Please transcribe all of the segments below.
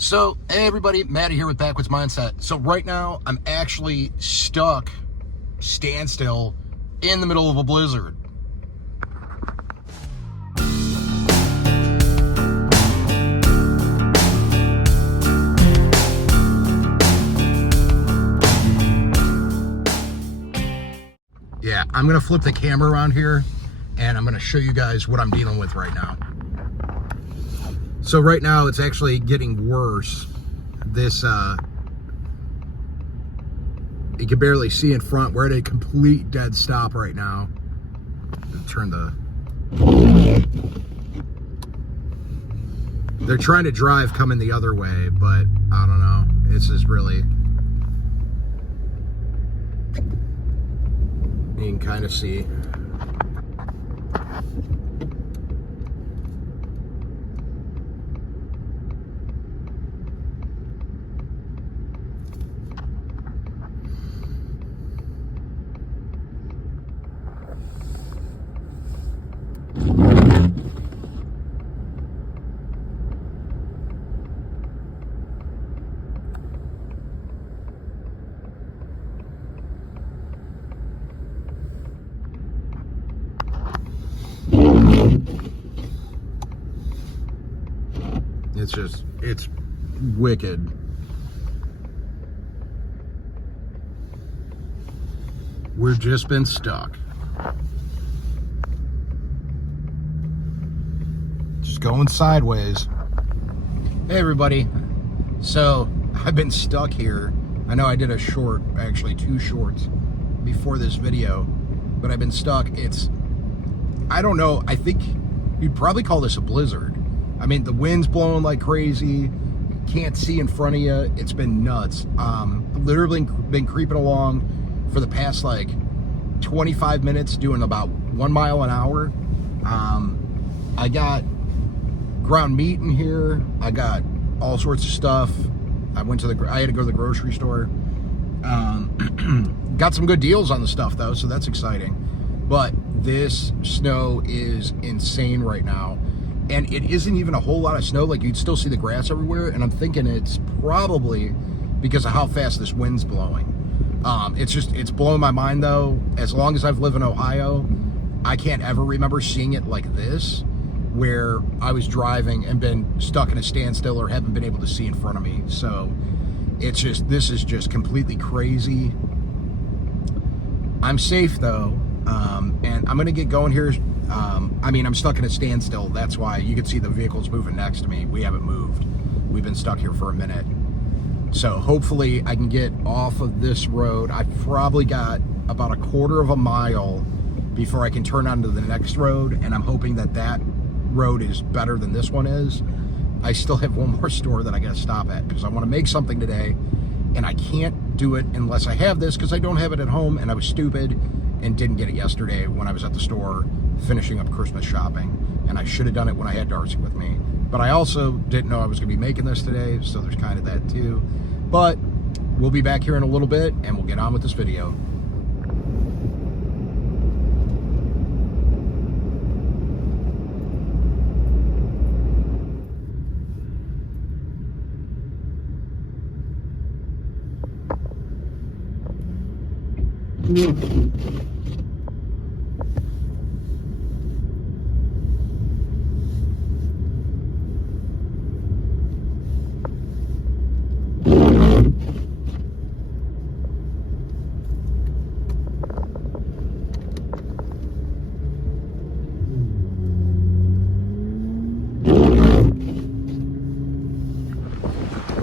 So, hey everybody, Matty here with Backwoods Mindset. So right now, I'm actually stuck, standstill, in the middle of a blizzard. Yeah, I'm gonna flip the camera around here, and I'm gonna show you guys what I'm dealing with right now. So right now, it's actually getting worse. This, you can barely see in front. We're at a complete dead stop right now. Turn the... They're trying to drive coming the other way, but I don't know. It's just really... You can kind of see. It's wicked. We've just been stuck. Just going sideways. Hey everybody. So, I've been stuck here. I know I did a short, actually 2 shorts before this video, but I've been stuck. I don't know, I think you'd probably call this a blizzard. I mean, the wind's blowing like crazy. Can't see in front of you. It's been nuts. Literally been creeping along for the past like 25 minutes, doing about 1 mile an hour. I got ground meat in here. I got all sorts of stuff. I had to go to the grocery store. Got some good deals on the stuff though, so that's exciting. But this snow is insane right now. And it isn't even a whole lot of snow. Like, you'd still see the grass everywhere. And I'm thinking it's probably because of how fast this wind's blowing. It's blowing my mind, though. As long as I've lived in Ohio, I can't ever remember seeing it like this, where I was driving and been stuck in a standstill or haven't been able to see in front of me. So this is just completely crazy. I'm safe, though. And I'm going to get going here. I'm stuck in a standstill. That's why you can see the vehicles moving next to me. We haven't moved. We've been stuck here for a minute. So hopefully I can get off of this road. I've probably got about 1/4 mile before I can turn onto the next road. And I'm hoping that road is better than this one is. I still have one more store that I got to stop at because I want to make something today. And I can't do it unless I have this because I don't have it at home. And I was stupid and didn't get it yesterday when I was at the store finishing up Christmas shopping, and I should have done it when I had Darcy with me. But I also didn't know I was going to be making this today, so there's kind of that too. But we'll be back here in a little bit, and we'll get on with this video.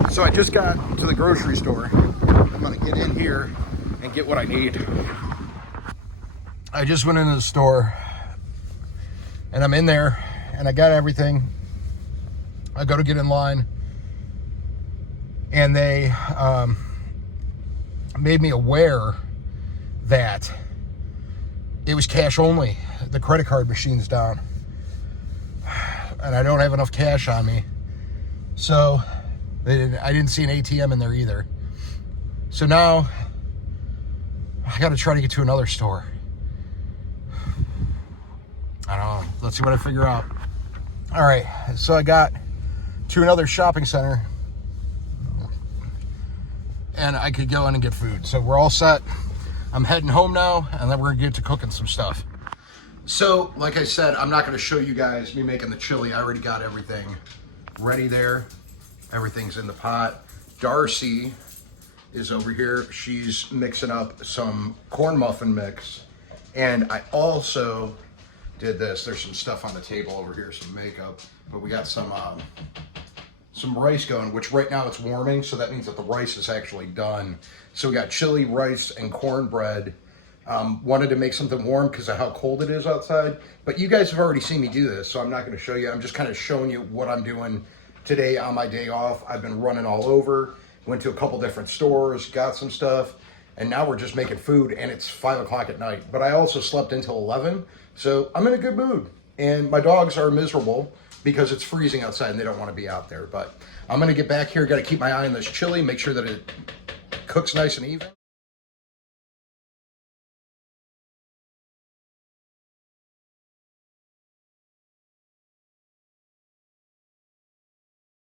So I just got to the grocery store. I'm gonna get in here and get what I need. I just went into the store and I'm in there and I got everything. I go to get in line and they made me aware that it was cash only. The credit card machine's down and I don't have enough cash on me. So I didn't see an ATM in there either. So now I got to try to get to another store. I don't know. Let's see what I figure out. All right. So I got to another shopping center and I could go in and get food. So we're all set. I'm heading home now, and then we're gonna get to cooking some stuff. So, like I said, I'm not gonna show you guys me making the chili. I already got everything ready there. Everything's in the pot. Darcy is over here. She's mixing up some corn muffin mix. And I also did this. There's some stuff on the table over here, some makeup, but we got some rice going, which right now it's warming, so that means that the rice is actually done. So we got chili, rice, and cornbread. Wanted to make something warm because of how cold it is outside, but you guys have already seen me do this, so I'm not going to show you. I'm just kind of showing you what I'm doing today on my day off. I've been running all over, went to a couple different stores, got some stuff, and now we're just making food, and it's 5 o'clock at night. But I also slept until 11, so I'm in a good mood. And my dogs are miserable because it's freezing outside and they don't want to be out there. But I'm going to get back here, got to keep my eye on this chili, make sure that it cooks nice and even.